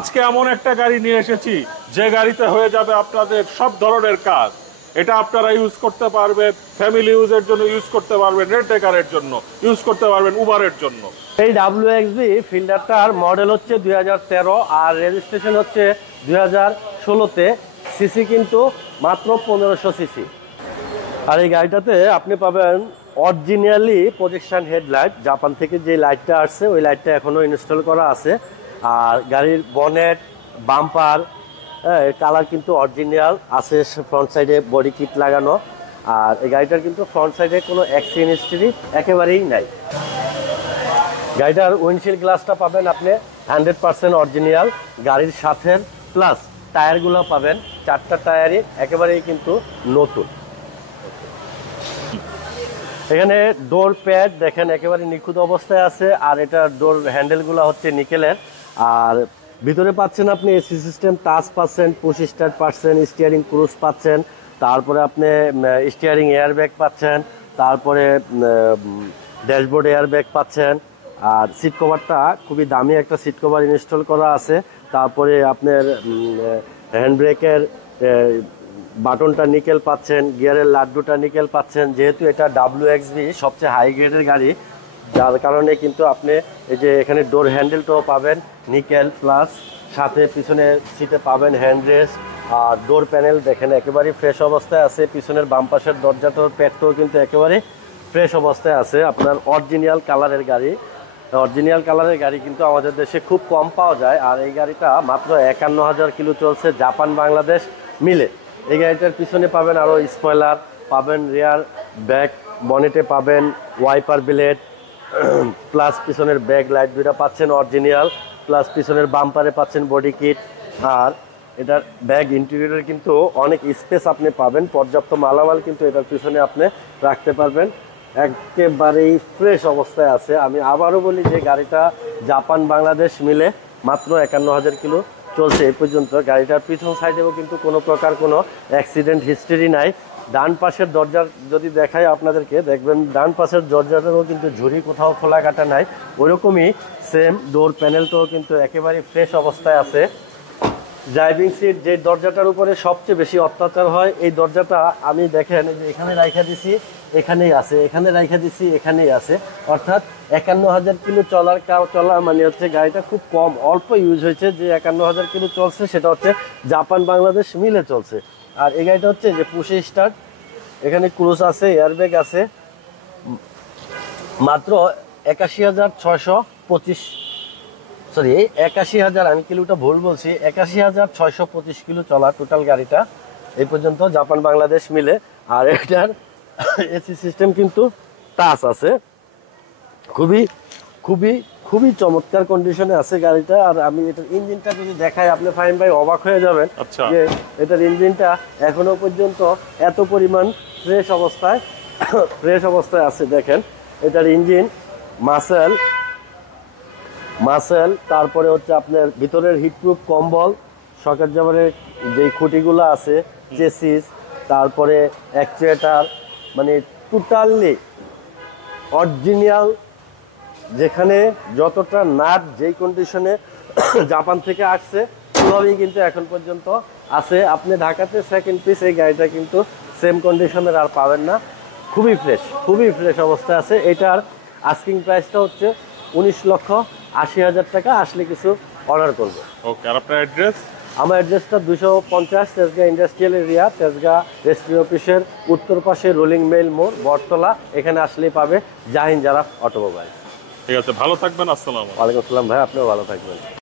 আজকে এমন একটা গাড়ি নিয়ে এসেছি যে গাড়িতে হয়ে যাবে আপনাদের সব ধরনের কাজ। এটা আপনারা ইউজ করতে পারবেন, ফ্যামিলি ইউজের জন্য ইউজ করতে পারবেন, রেন্ট কারের জন্য ইউজ করতে পারবেন, উবারের জন্য। এই WXB ফিল্ডারটার মডেল হচ্ছে 2013 আর রেজিস্ট্রেশন হচ্ছে 2016-তে। সিসি কিন্তু মাত্র 1500 সিসি। আর এই গাড়িটাতে আপনি পাবেন অরিজিনালি প্রজেকশন হেডলাইট। জাপান থেকে যে লাইটটা আসছে ওই লাইটটা এখনও ইনস্টল করা আছে। আর গাড়ির বনেট, বাম্পার কালার কিন্তু অরিজিনাল আছে। ফ্রন্ট সাইডে বডি কিট লাগানো। আর এই গাড়িটার কিন্তু ফ্রন্ট সাইডে কোনো অ্যাক্সিডেন্ট হিস্ট্রি একেবারেই নাই। গাড়িটার উইন্ডশিল্ড গ্লাসটা পাবেন আপনি 100% অরিজিনাল গাড়ির সাথে, প্লাস টায়ারগুলো পাবেন 4টা টায়ারই একেবারেই কিন্তু নতুন। এখানে ডোর প্যাড দেখেন একেবারে নিখুঁত অবস্থায় আছে। আর এটার ডোর হ্যান্ডেলগুলো হচ্ছে নিকেলের। আর ভিতরে পাচ্ছেন আপনি এসি সিস্টেম টাচ পাচ্ছেন, পুশ স্টার্ট পাচ্ছেন, স্টিয়ারিং ক্রুজ পাচ্ছেন, তারপরে আপনি স্টিয়ারিং এয়ারব্যাগ পাচ্ছেন, তারপরে ড্যাশবোর্ড এয়ারব্যাগ পাচ্ছেন। আর সিট কভারটা খুবই দামি একটা সিট কভার ইনস্টল করা আছে। তারপরে আপনার হ্যান্ড ব্রেকের বাটনটা নিকেল পাচ্ছেন, গিয়ারের লাড্ডুটা নিকেল পাচ্ছেন। যেহেতু এটা WXB সবচেয়ে হাই গ্রেডের গাড়ি, যার কারণে কিন্তু আপনি এই যে এখানে ডোর হ্যান্ডেলটাও পাবেন নিকেল, প্লাস সাথে পিছনে সিটে পাবেন হ্যান্ড রেস্ট। আর ডোর প্যানেল দেখেন একেবারেই ফ্রেশ অবস্থায় আছে। পিছনের বাম পাশের দরজাটার প্যাডটাও কিন্তু একেবারে ফ্রেশ অবস্থায় আছে। আপনার অরিজিনাল কালারের গাড়ি। অরিজিনাল কালারের গাড়ি কিন্তু আমাদের দেশে খুব কম পাওয়া যায়। আর এই গাড়িটা মাত্র 51,000 কিলো চলছে জাপান বাংলাদেশ মিলে। এই গাড়িটার পিছনে পাবেন আরও স্পয়লার পাবেন, রিয়ার ব্যাক বনেটে পাবেন ওয়াইপার ব্লেড, প্লাস পিছনের ব্যাক লাইট দুইটা পাচ্ছেন অরিজিনাল, প্লাস পিছনের বাম্পারে পাচ্ছেন বডি কিট। আর এটার ব্যাগ ইন্টেরিয়রের কিন্তু অনেক স্পেস আপনি পাবেন, পর্যাপ্ত মালামাল কিন্তু এটার পিছনে আপনি রাখতে পারবেন। একেবারেই ফ্রেশ অবস্থায় আছে। আমি আবারও বলি যে গাড়িটা জাপান বাংলাদেশ মিলে মাত্র 51,000 কিলো চলছে এই পর্যন্ত। গাড়িটার পিছন সাইডেও কিন্তু কোনো প্রকার কোনো অ্যাক্সিডেন্ট হিস্ট্রি নাই। ডান পাশের দরজার যদি দেখাই আপনাদেরকে, দেখবেন ডান পাশের দরজাটারও কিন্তু ঝুড়ি কোথাও খোলা কাটা নাই। ওইরকমই সেম ডোর প্যানেলটাও কিন্তু একেবারে ফ্রেশ অবস্থায় আছে। ড্রাইভিং সিট যে দরজাটার উপরে সবচেয়ে বেশি অত্যাচার হয়, এই দরজাটা আমি দেখেন যে এখানে রাইখা দিছি এখানেই আছে, এখানে রাইখা দিছি এখানেই আছে। অর্থাৎ 51,000 কিলো চলা মানে হচ্ছে গাড়িটা খুব কম অল্প ইউজ হয়েছে। যে 51,000 কিলো চলছে সেটা হচ্ছে জাপান বাংলাদেশ মিলে চলছে। আর এই গাড়িটা হচ্ছে যে পুশে স্টার্ট, এখানে ক্রুজ আছে, এয়ারব্যাগ আছে। মাত্র 81,625 সরি 81,000, আমি কিলোটা ভুল বলছি, 81,625 কিলো চলা টোটাল গাড়িটা এই পর্যন্ত জাপান বাংলাদেশ মিলে। আর এটার এসি সিস্টেম কিন্তু টাচ আছে, খুবই খুবই খুবই চমৎকার কন্ডিশনে আছে গাড়িটা। আর আমি এটার ইঞ্জিনটা যদি দেখাই আপনি ফাহিম ভাই অবাক হয়ে যাবেন যে এটার ইঞ্জিনটা এখনো পর্যন্ত এত পরিমাণ ফ্রেশ অবস্থায় আছে। দেখেন এটার ইঞ্জিন মাসেল, তারপরে হচ্ছে আপনার ভিতরের হিটপ্রুফ কম্বল, সকেট জামারের যেই খুঁটিগুলো আছে, চেসিস, তারপরে অ্যাকচুয়েটার, মানে টোটালি অরিজিনাল। যেখানে যতটা নাট যেই কন্ডিশনে জাপান থেকে আসছে ওইভাবেই কিন্তু এখন পর্যন্ত আছে। আপনি ঢাকাতে সেকেন্ড পিস এই গাড়িটা কিন্তু সেম কন্ডিশনের আর পাবেন না। খুবই ফ্রেশ অবস্থায় আছে। এটার আস্কিং প্রাইসটা হচ্ছে 19,80,000 টাকা। আসলে কিছু অর্ডার করবো। ওকে, আর আপনার অ্যাড্রেস? আমার অ্যাড্রেসটা 250 Tejgaon industrial area, Tejgaon registry অফিসের উত্তর পাশে রোলিং মেইল মোড়, বটতলা। এখানে আসলেই পাবে জাহিন জারাফ অটোমোবাইল। ঠিক আছে, ভালো থাকবেন। আসসালামু আলাইকুম। ওয়ালাইকুম আসসালাম ভাই, আপনিও ভালো থাকবেন।